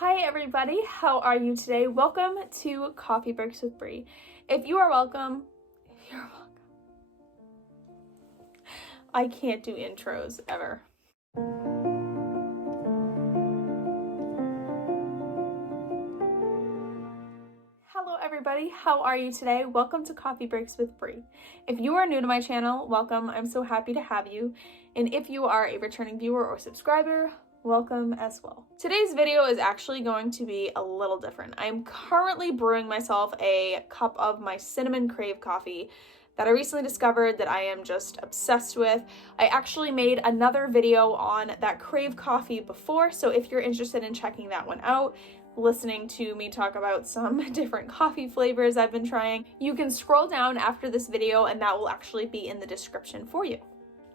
Hi everybody, how are you today? Welcome to Coffee Breaks with Bree. If you're welcome, I can't do intros ever. Hello everybody, how are you today? Welcome to Coffee Breaks with Bree. If you are new to my channel, welcome. I'm so happy to have you. And if you are a returning viewer or subscriber, welcome as well. Today's video is actually going to be a little different. I'm currently brewing myself a cup of my cinnamon crave coffee that I recently discovered that I am just obsessed with. I actually made another video on that crave coffee before, so if you're interested in checking that one out, listening to me talk about some different coffee flavors I've been trying, you can scroll down after this video and that will actually be in the description for you.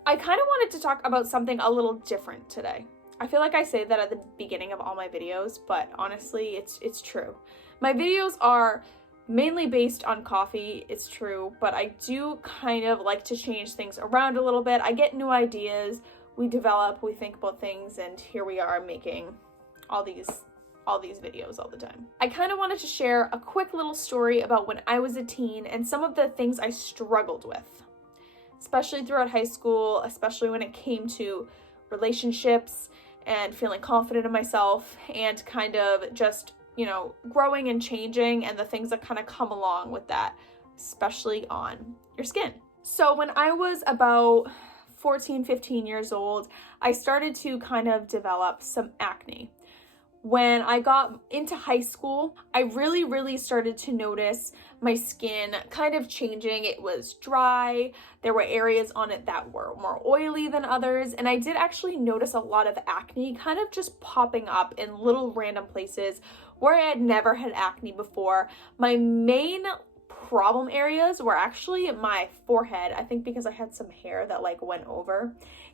I kind of wanted to talk about something a little different today. I feel like I say that at the beginning of all my videos, but honestly, it's true. My videos are mainly based on coffee, it's true, but I do kind of like to change things around a little bit. I get new ideas, we develop, we think about things, and here we are making all these videos all the time. I kind of wanted to share a quick little story about when I was a teen and some of the things I struggled with, especially throughout high school, especially when it came to relationships and feeling confident in myself and kind of just, you know, growing and changing and the things that kind of come along with that, especially on your skin. So when I was about 14, 15 years old, I started to kind of develop some acne. When I got into high school, I really started to notice my skin kind of changing. It was dry. There were areas on it that were more oily than others. And I did actually notice a lot of acne kind of just popping up in little random places where I had never had acne before. My main problem areas were actually my forehead, I think because I had some hair that like went over.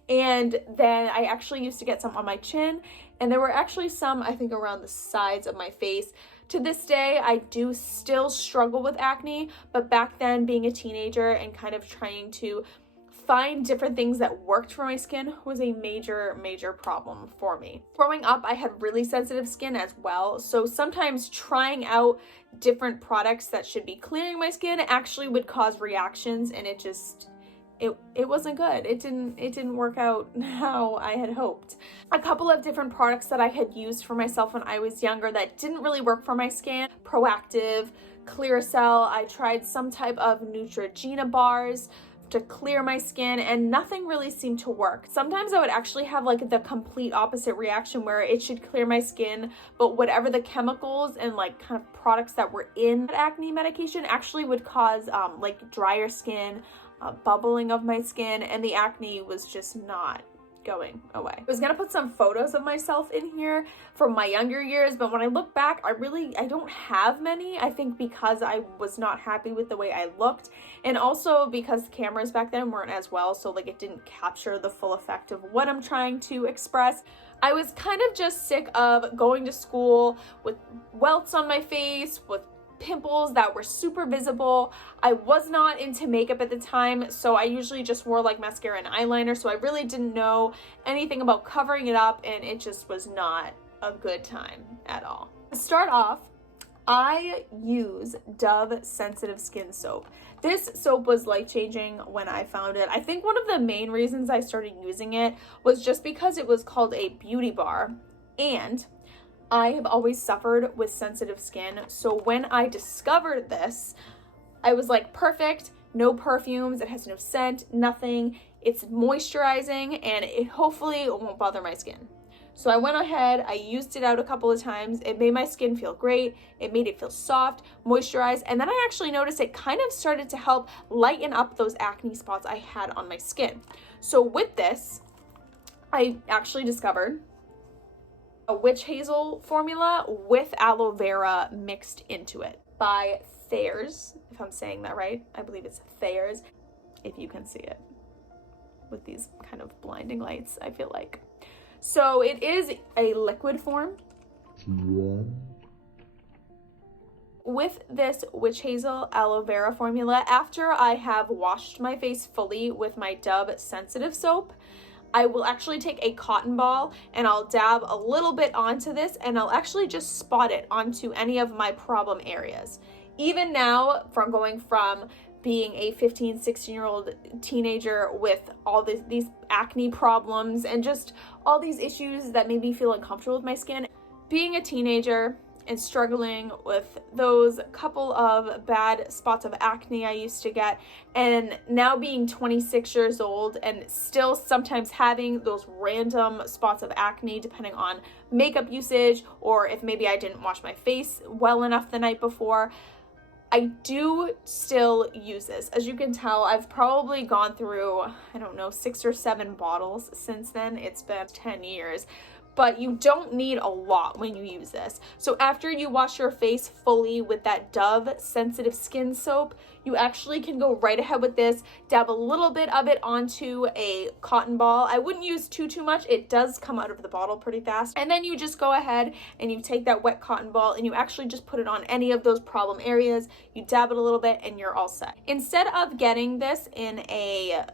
And then I actually used to get some on my chin, and there were actually some, I think, around the sides of my face. To this day, I do still struggle with acne, but back then, being a teenager and kind of trying to find different things that worked for my skin was a major problem for me. Growing up, I had really sensitive skin as well, so sometimes trying out different products that should be clearing my skin actually would cause reactions, and it wasn't good. It didn't work out how I had hoped. A couple of different products that I had used for myself when I was younger that didn't really work for my skin: Proactive, Clearasil. I tried some type of Neutrogena bars to clear my skin, and nothing really seemed to work. Sometimes I would actually have like the complete opposite reaction where it should clear my skin, but whatever the chemicals and like kind of products that were in that acne medication actually would cause like drier skin, bubbling of my skin, and the acne was just not going away. I was gonna put some photos of myself in here from my younger years, but when I look back, I don't have many. I think because I was not happy with the way I looked, and also because cameras back then weren't as well, so like it didn't capture the full effect of what I'm trying to express. I was kind of just sick of going to school with welts on my face, with pimples that were super visible. I was not into makeup at the time, so I usually just wore like mascara and eyeliner, so I really didn't know anything about covering it up, and it just was not a good time at all. To start off, I use Dove Sensitive Skin Soap. This soap was life-changing when I found it. I think one of the main reasons I started using it was just because it was called a beauty bar, and I have always suffered with sensitive skin, so when I discovered this, I was like, perfect, no perfumes, it has no scent, nothing, it's moisturizing, and it hopefully won't bother my skin. So I went ahead, I used it out a couple of times, it made my skin feel great, it made it feel soft, moisturized, and then I actually noticed it kind of started to help lighten up those acne spots I had on my skin. So with this, I actually discovered a witch hazel formula with aloe vera mixed into it by Thayers, if I'm saying that right. I believe it's Thayers, if you can see it with these kind of blinding lights, I feel like. So it is a liquid form. With this witch hazel aloe vera formula, after I have washed my face fully with my Dove sensitive soap, I will actually take a cotton ball and I'll dab a little bit onto this, and I'll actually just spot it onto any of my problem areas. Even now, from going from being a 15, 16-year-old teenager with all these acne problems and just all these issues that made me feel uncomfortable with my skin, being a teenager and struggling with those couple of bad spots of acne I used to get, and now being 26 years old and still sometimes having those random spots of acne depending on makeup usage or if maybe I didn't wash my face well enough the night before, I do still use this. As you can tell, I've probably gone through, I don't know, 6 or 7 bottles since then. It's been 10 years. But you don't need a lot when you use this. So after you wash your face fully with that Dove sensitive skin soap, you actually can go right ahead with this, dab a little bit of it onto a cotton ball. I wouldn't use too much. It does come out of the bottle pretty fast. And then you just go ahead and you take that wet cotton ball and you actually just put it on any of those problem areas. You dab it a little bit and you're all set. Instead of getting this in a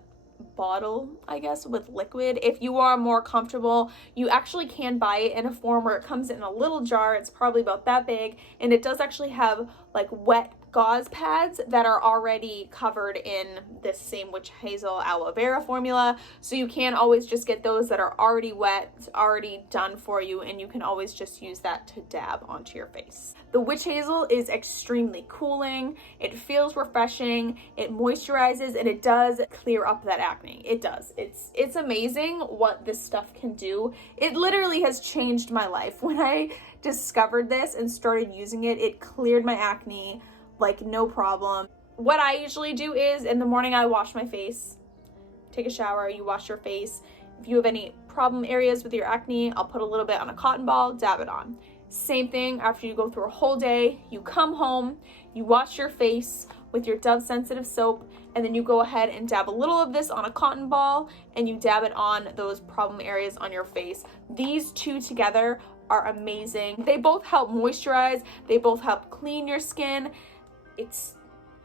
bottle, I guess, with liquid, if you are more comfortable, you actually can buy it in a form where it comes in a little jar. It's probably about that big, and it does actually have like wet gauze pads that are already covered in this same witch hazel aloe vera formula, so you can always just get those that are already wet, already done for you, and you can always just use that to dab onto your face. The witch hazel is extremely cooling, it feels refreshing, it moisturizes, and it does clear up that acne. It does. It's amazing what this stuff can do. It literally has changed my life. When I discovered this and started using it, it cleared my acne like no problem. What I usually do is in the morning I wash my face, take a shower, you wash your face. If you have any problem areas with your acne, I'll put a little bit on a cotton ball, dab it on. Same thing after you go through a whole day, you come home, you wash your face with your Dove sensitive soap, and then you go ahead and dab a little of this on a cotton ball and you dab it on those problem areas on your face. These two together are amazing. They both help moisturize, they both help clean your skin.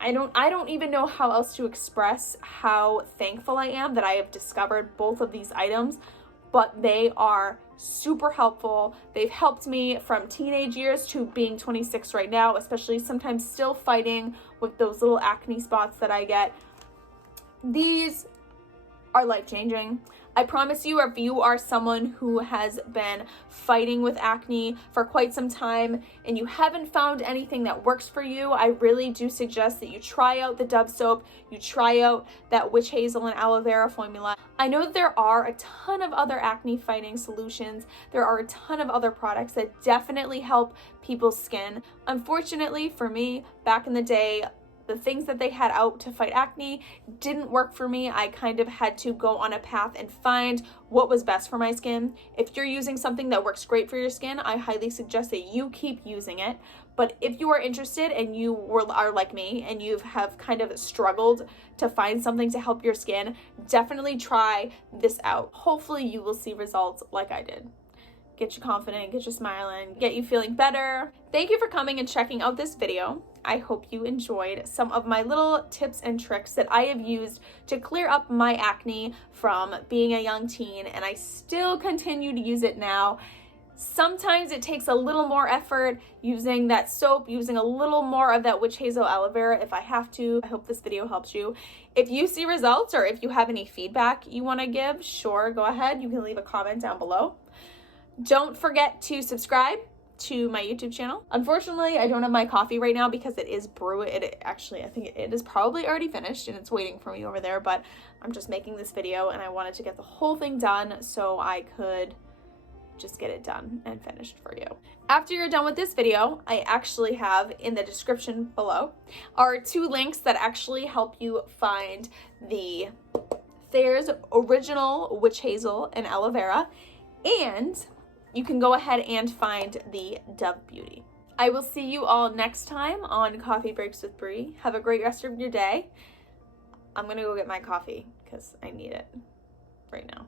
I don't even know how else to express how thankful I am that I have discovered both of these items, but they are super helpful. They've helped me from teenage years to being 26 right now, especially sometimes still fighting with those little acne spots that I get. These are life-changing. I promise you, if you are someone who has been fighting with acne for quite some time and you haven't found anything that works for you, I really do suggest that you try out the Dove soap, you try out that witch hazel and aloe vera formula. I know that there are a ton of other acne fighting solutions. There are a ton of other products that definitely help people's skin. Unfortunately for me, back in the day, the things that they had out to fight acne didn't work for me. I kind of had to go on a path and find what was best for my skin. If you're using something that works great for your skin, I highly suggest that you keep using it. But if you are interested and you are like me and you have kind of struggled to find something to help your skin, definitely try this out. Hopefully you will see results like I did. Get you confident, get you smiling, get you feeling better. Thank you for coming and checking out this video. I hope you enjoyed some of my little tips and tricks that I have used to clear up my acne from being a young teen, and I still continue to use it now. Sometimes it takes a little more effort using that soap, using a little more of that witch hazel aloe vera if I have to. I hope this video helps you. If you see results or if you have any feedback you want to give, sure, go ahead. You can leave a comment down below. Don't forget to subscribe to my YouTube channel. Unfortunately, I don't have my coffee right now because it is brewing. Actually, I think it is probably already finished and it's waiting for me over there, but I'm just making this video and I wanted to get the whole thing done so I could just get it done and finished for you. After you're done with this video, I actually have in the description below are 2 links that actually help you find the Thayer's original witch hazel and aloe vera, and you can go ahead and find the Dove Beauty. I will see you all next time on Coffee Breaks with Bree. Have a great rest of your day. I'm gonna go get my coffee because I need it right now.